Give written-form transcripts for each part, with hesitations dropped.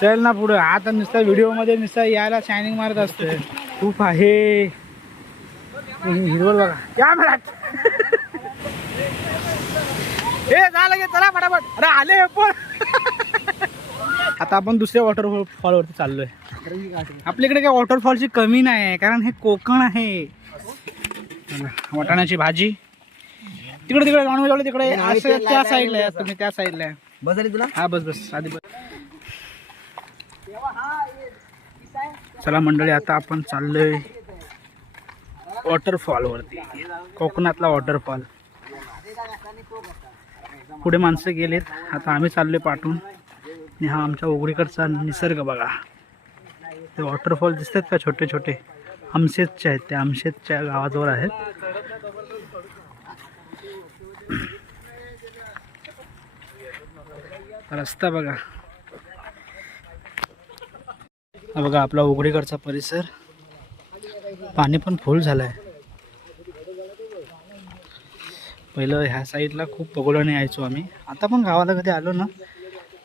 चल ना पुढे. आता नुसता व्हिडिओ मध्ये नुसता यायला शायनिंग मारत असते. खूप आहे हिरवळ बघा. क्या मला हे झालं गे. चला फटाफट. अरे आले पण. आता आपण दुसऱ्या वॉटरफॉल वरती चाललोय. आपल्याकडे काय वॉटरफॉलची कमी नाही आहे, कारण हे कोकण आहे. वाटाण्याची भाजी तिकडे तिकडे नॉनव्हेज वाले तिकडे असं त्या साईडला आहे. तुम्ही त्या साईडला आहे. बस झाली तुला. हा बस बस आधी बस. चला मंडळी, आता आपण चाललोय वॉटरफॉल वरती. कोकणातला वॉटरफॉल. पुढे माणसं गेलेत, आता आम्ही चाललोय पाठून. आणि हा आमच्या उघडीकडचा निसर्ग बघा. ते वॉटरफॉल दिसतात का छोटे छोटे, आमशेतचे आहेत. ते आमशेतच्या गावाजवळ आहेत. रस्ता बघा. हा बघा आपला उघडीकडचा परिसर. पाणी पण फुल झालंय. पहिलं ह्या साईडला खूप पगोलाने यायचो आम्ही. आता पण गावाला कधी आलो ना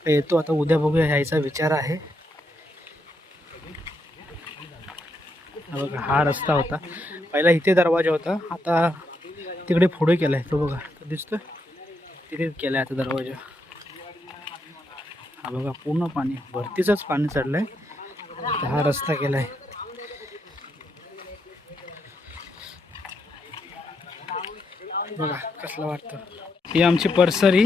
येतो. आता उद्या बघूया यायचा विचार आहे. बघा हा रस्ता होता पहिला. इथे दरवाजा होता, आता तिकडे पुढे केलाय. तो बघा दिसतोय तिथे केलाय आता दरवाजा. हा बघा पूर्ण पाणी भरतीचंच पाणी चढलंय. हा रस्ता केलाय. बघा कसला वाटतं. ही आमची परसरी.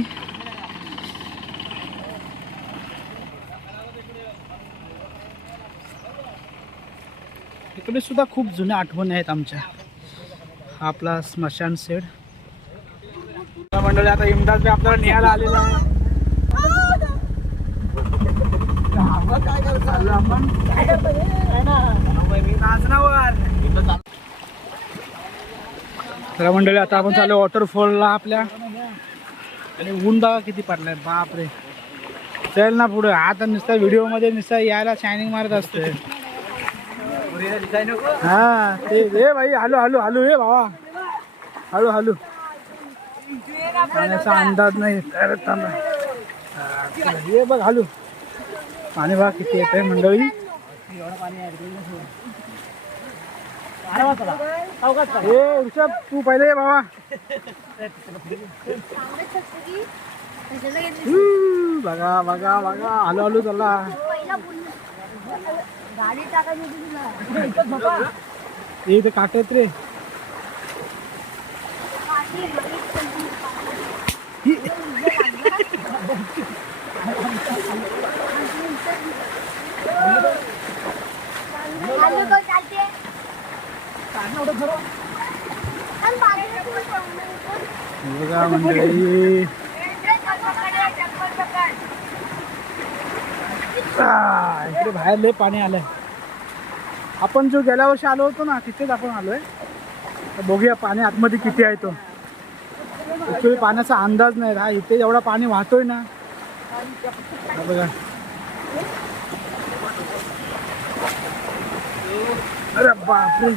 इकडे सुद्धा खूप जुन्या आठवणी आहेत आमच्या. हा आपला स्मशान शेड. मंडळी आता इमदाद बी आपल्याला न्यायला आलेला आहे. तर मंडळी आता आपण चालू वॉटरफॉलला आपल्या. आणि ऊन बघा किती पडलाय बापरे. चल ना पुढे. आता नुसता व्हिडिओ मध्ये नुसता यायला शायनिंग मारत असते. हा ते भाई हॅलो हॅलो हॅलो. हे भावा हॅलो हॅलो. पाण्याचा अंदाज नाही. हे बघ हॅलो. पाणी बघा किती येत आहे मंडळी. हे ऋषभ तू पहिले ये बाबा. बघा बघा बघा हॅलो हॅलो चला. इथे काटत रे. बघा मंडळी इकडे बाहेर लय पाणी आलंय. आपण जो गेल्या वर्षी आलो होतो ना तिथेच आपण आलोय. बघूया पाणी आतमध्ये किती आहे. तो ऍक्च्युली पाण्याचा अंदाज नाही. हा इथे जेवढा पाणी वाहतोय ना बघा. अरे बापरे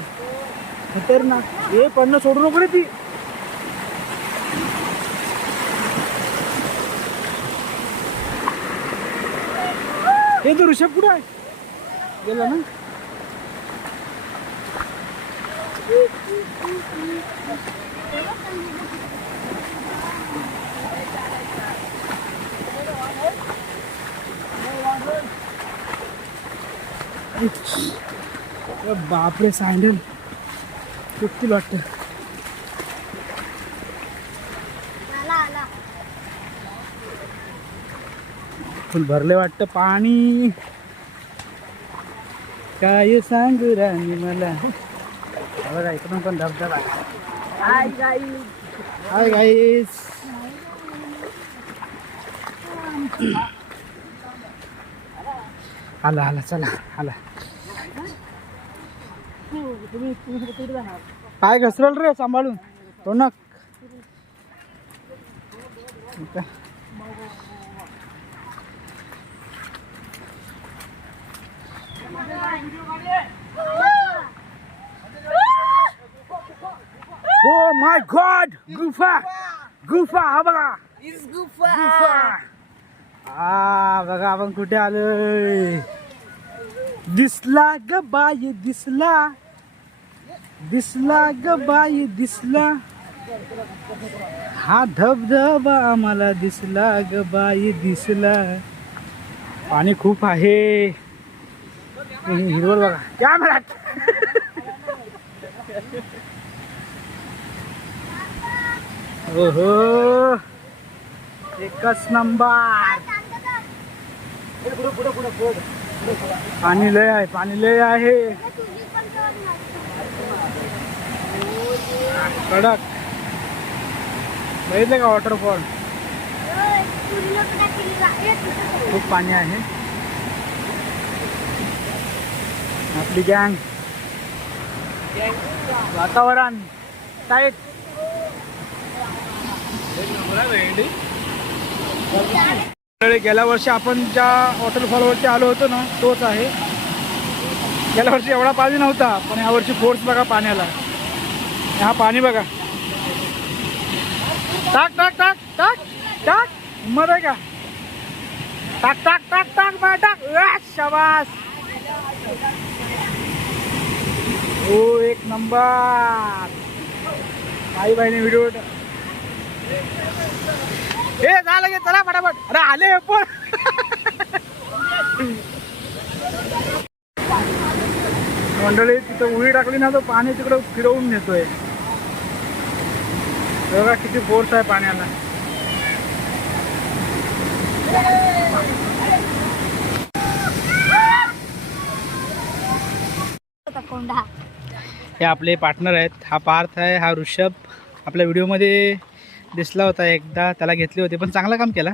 खतरनाक. हे पडणं सोडू नको रे ती. हे तो ऋषभ कुठे आहे गेला ना. बापरे सँडल किती वाटत. फुल भरले वाटतं पाणी. काय सांग राणी मला. बघा इकडून पण धबधबा. Hi guys. Hi guys. आला आला चला आला. पाय घसरल रे सांभाळून. Ronak Oh my God! गुफा गुफा हा बघा गुफा. हा बघा आपण कुठे आलोय. दिसला ग बाई दिसला, दिसला ग बाई दिसला, हा धबधबा आम्हाला दिसला ग बाई दिसला. पाणी खूप आहे. हिरवळ बघा क्या मराठ. ओहो एकच नंबर. पाणी लय आहे, पाणी लय आहे कडक. बघितलं का वॉटरफॉल. खूप पाणी आहे. आपली गँग वातावरण टाईट. गेल्या वर्षी आपण ज्या वॉटरफॉलवरती आलो होतो ना तोच आहे. गेल्या वर्षी एवढा पाणी नव्हता पण यावर्षी फोर्स बघा पाण्याला. हा पाणी बघा. टाक टाक टाक टाक टाक हिम्मत आहे का. टाक टाक टाक टाक बा टाक. शाबास. हो एक नंबर. आई बाईने व्हिडिओ हे झालं गे. चला फटाफट. अरे आले पण मंडळी तिथं उडी टाकली ना तो पाणी तिकडं फिरवून नेतोय. बघा किती फोर्स आहे पाण्याला. हे आपले पार्टनर आहेत. हा पार्थ आहे, हा ऋषभ. आपल्या व्हिडिओमध्ये दिसला होता एकदा, त्याला घेतले होते पण चांगलं काम केला.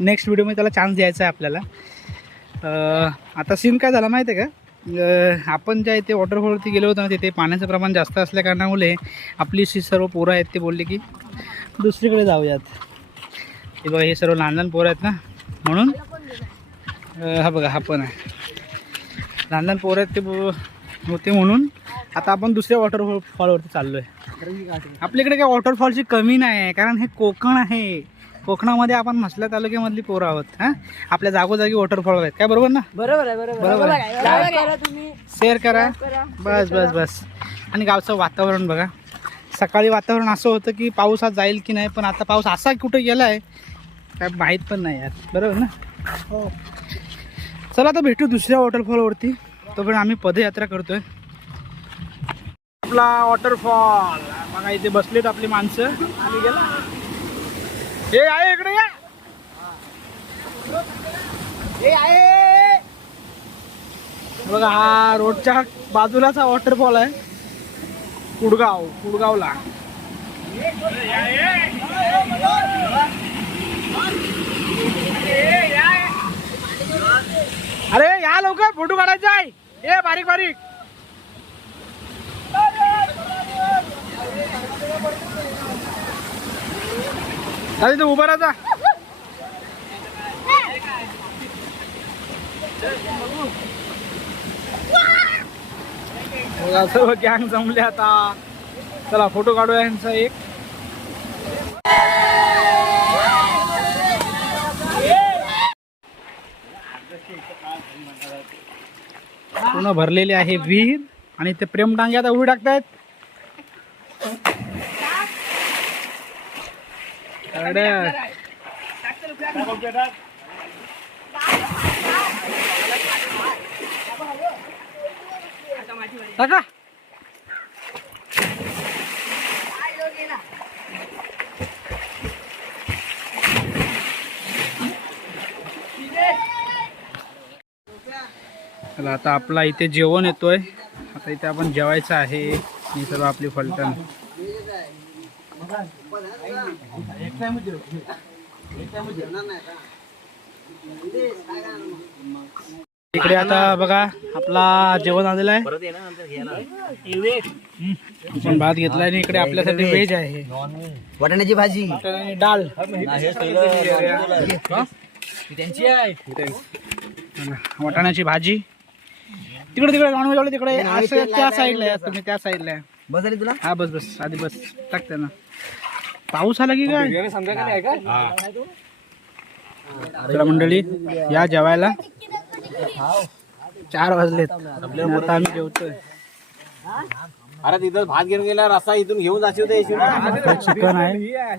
नेक्स्ट व्हिडिओमध्ये त्याला चान्स द्यायचा आहे आपल्याला. आता सीन काय झाला माहिती आहे का. आपण ज्या इथे वॉटरफॉलवरती गेलो होतो ना तिथे पाण्याचं प्रमाण जास्त असल्या कारणामुळे आपली सर्व पोरं आहेत ते बोलले की दुसरीकडे जाऊयात. हे बघा हे सर्व लहान लहान पोरं आहेत ना म्हणून. हा बघा हा पण आहे. लहान लहान पोरं आहेत ते होते म्हणून आता आपण दुसऱ्या वॉटरफॉलवरती चाललो आहे. आपल्याकडे काय वॉटरफॉलची कमी नाही आहे कारण हे कोकण आहे. कोकणामध्ये आपण म्हसला तालुक्यामधली पोरं आहोत. हां आपल्या जागोजागी वॉटरफॉल आहेत. काय बरोबर ना. बरोबर आहे बरोबर आहे. शेअर करा बस बस बस. आणि गावचं वातावरण बघा. सकाळी वातावरण असं होतं की पाऊस आज जाईल की नाही पण आता पाऊस असा कुठे गेला आहे काय माहीत पण नाही यार. बरोबर ना. हो चला आता भेटू दुसऱ्या वॉटरफॉलवरती. तोपर्यंत आम्ही पदयात्रा करतोय. आपला वॉटरफॉल बघा इथे बसलेत आपली माणसं. आम्ही गेला हे आहे इकडे या. हे आहे बघा हा रोडच्या बाजूलाचा वॉटरफॉल आहे. कुडगावला. अरे या लवकर फोटो काढायचा आहे. ए बारीक बारीक. अरे तू उभा राहा. सर्व गँग जमले आता. चला फोटो काढूया यांचा एक. पूर्ण भरलेले आहे विहीर आणि ते प्रेम डांगे आता उडी टाकतायत. टाका. आता आपला इथे जेवण येतोय. आता इथे आपण जेवायचं आहे. ही सर्व आपली फलटण. इकडे आता बघा आपला जेवण आलेलं आहे. आपण भात घेतलाय आणि इकडे आपल्यासाठी व्हेज आहे. वाटाण्याची भाजी डाळ. वाटाण्याची भाजी. तिकडे नॉनव्हेज तिकडे असं त्या साईडला आहे. तुम्ही त्या साईडला आहे. बस झाली तुला. हा बस बस आधी बस टाकते ना. पाऊस आला की काय? संध्याकाळी आहे का? चला मंडळी या जेवायला. 4 वाजलेत आणि आता आम्ही जेवतोय. अरे तिथं भात घेऊन गेला रस्ता इथून घेऊन जाशील ते चिकन आहे.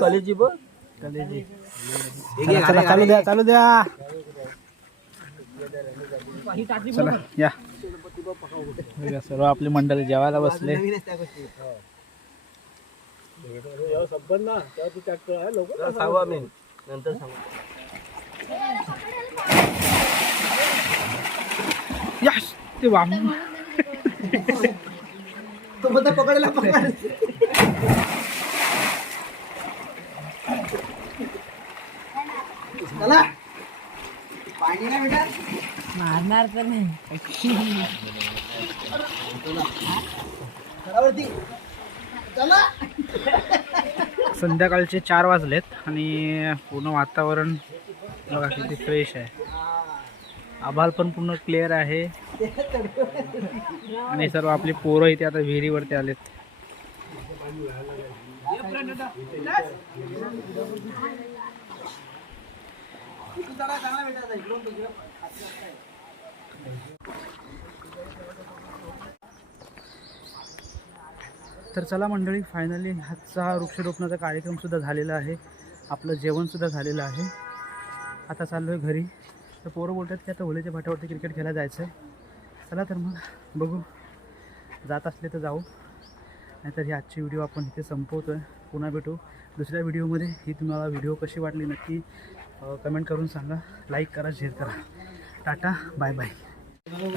कलेजी बघ. चला, चला, चालू द्या चालू द्या. चला या सर्व आपली मंडळी जेवायला बसले. यस ते वाम तो बंदा पकड़ेला पकड़. चला पाणी नाही बेटा मारणार तर नाही. चला. संध्याकाळचे 4 वाजलेत आणि पूर्ण वातावरण बघा किती फ्रेश आहे. आभाळ पण पूर्ण क्लिअर आहे आणि सर्व आपली पोरं इथे आता विहिरीवरती आलेत. तर चला मंडळी फायनली आजचा वृक्षारोपणाचा कार्यक्रम सुद्धा झालेला आहे. आपलं जेवण सुद्धा झालेलं आहे. आता चाललो आहे घरी. तर पोरं बोलतात की आता होळीच्या भाटावरती क्रिकेट खेळायला जायचं आहे. चला तर मग बघू, जात असले तर जाऊ, नाहीतर ही आजची व्हिडिओ आपण इथे संपवतो आहे. पुन्हा भेटू दुसऱ्या व्हिडिओमध्ये. ही तुम्हाला व्हिडिओ कशी वाटली नक्की कमेंट करून सांगा. लाईक करा, शेअर करा. Tata bye bye.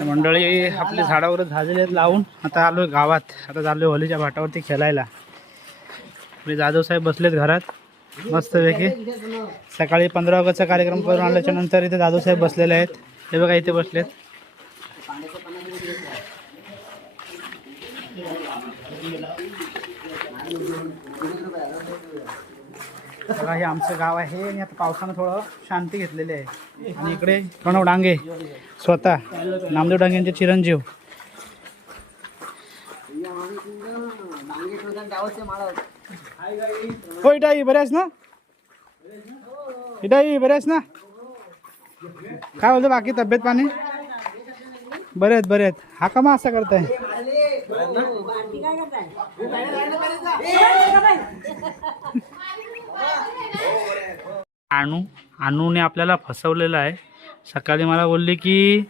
मंडळी आपले झाडावरच झालेले आहेत लावून. आता आलो गावात. आता चाललो होळीच्या भाटावरती खेळायला. आपले जाधव साहेब बसलेत घरात मस्तपैकी. सकाळी 15 ऑगस्टचा कार्यक्रम करून आल्याच्या नंतर इथे जाधव साहेब बसलेले आहेत. हे बघा इथे बसलेत. बघा हे आमचं गाव आहे आणि आता पावसानं थोडं शांती घेतलेली आहे. आणि इकडे प्रणव डांगे स्वतः नामदेव डांगेंचे चिरंजीव. हो इटाई बरे आहेस ना? इटाई बरे आहेस ना? काय बोलतो बाकी तब्येत पाणी? बरे आहेत बरे आहेत. हा का मग असा करताय? अनुने आपल्याला फसवलेलं आहे. सकाळी मला बोलली की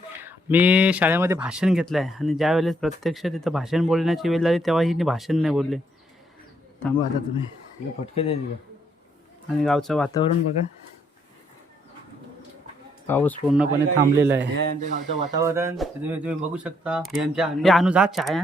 मी शाळेमध्ये भाषण घेतलं आहे आणि ज्या वेळेस प्रत्यक्ष तिथं भाषण बोलण्याची वेळ आली तेव्हा हिने भाषण नाही बोलले. थांबा आता तुम्ही फटके द्यायची. आणि गावचं वातावरण बघा. पाऊस पूर्णपणे थांबलेला आहे. हे आमच्या गावचं वातावरण तुम्ही बघू शकता. हे आमच्या हे अनु जा चाय.